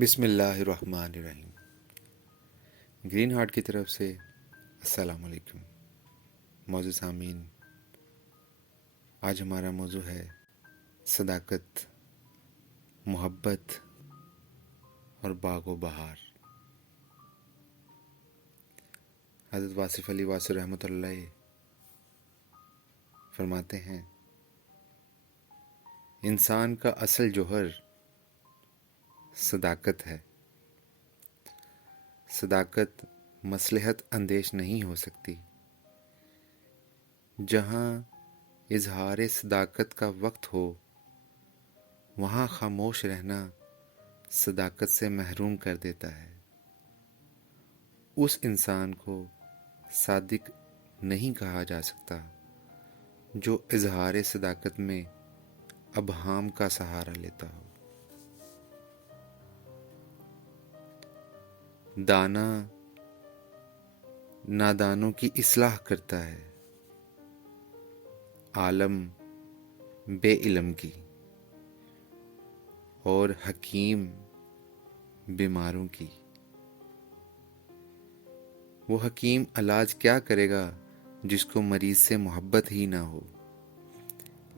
بسم اللہ الرحمن الرحیم۔ گرین ہارٹ کی طرف سے السلام علیکم موضوع سامعین، آج ہمارا موضوع ہے صداقت، محبت اور باغ و بہار۔ حضرت واصف علی واصف رحمۃ اللہ فرماتے ہیں، انسان کا اصل جوہر صداقت ہے۔ صداقت مصلحت اندیش نہیں ہو سکتی۔ جہاں اظہار صداقت کا وقت ہو، وہاں خاموش رہنا صداقت سے محروم کر دیتا ہے۔ اس انسان کو صادق نہیں کہا جا سکتا جو اظہار صداقت میں ابہام کا سہارا لیتا ہو۔ دانا نادانوں کی اصلاح کرتا ہے، عالم بے علم کی، اور حکیم بیماروں کی۔ وہ حکیم علاج کیا کرے گا جس کو مریض سے محبت ہی نہ ہو؟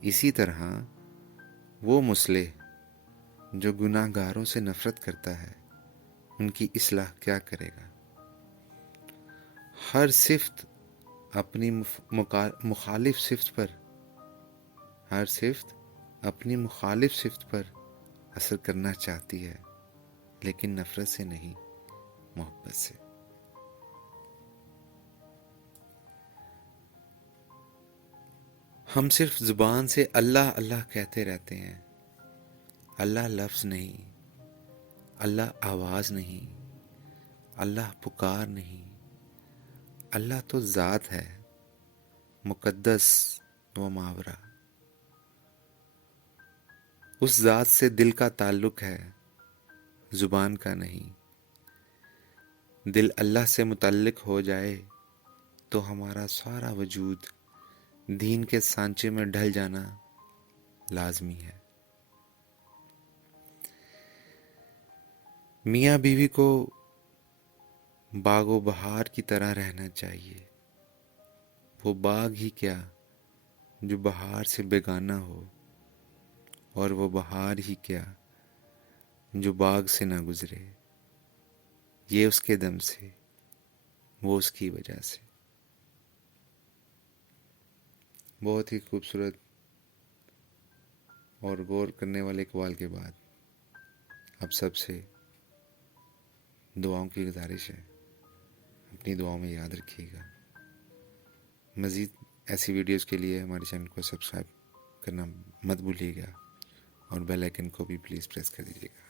اسی طرح وہ مصلح جو گناہ گاروں سے نفرت کرتا ہے، ان کی اصلاح کیا کرے گا؟ ہر صفت اپنی مخالف صفت پر اثر کرنا چاہتی ہے، لیکن نفرت سے نہیں، محبت سے۔ ہم صرف زبان سے اللہ اللہ کہتے رہتے ہیں۔ اللہ لفظ نہیں، اللہ آواز نہیں، اللہ پکار نہیں، اللہ تو ذات ہے، مقدس و ماورا۔ اس ذات سے دل کا تعلق ہے، زبان کا نہیں۔ دل اللہ سے متعلق ہو جائے تو ہمارا سارا وجود دین کے سانچے میں ڈھل جانا لازمی ہے۔ میاں بیوی کو باغ و بہار کی طرح رہنا چاہیے۔ وہ باغ ہی کیا جو بہار سے بیگانہ ہو، اور وہ بہار ہی کیا جو باغ سے نہ گزرے۔ یہ اس کے دم سے، وہ اس کی وجہ سے۔ بہت ہی خوبصورت اور غور کرنے والے اقوال کے بعد آپ سب سے دعاؤں کی گزارش ہے، اپنی دعاؤں میں یاد رکھیے گا۔ مزید ایسی ویڈیوز کے لیے ہمارے چینل کو سبسکرائب کرنا مت بھولیے گا، اور بیل آئیکن کو بھی پلیز پریس کر دیجیے گا۔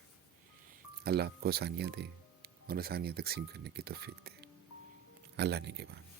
اللہ آپ کو آسانیاں دے اور آسانیاں تقسیم کرنے کی توفیق دے۔ اللہ نگہبان۔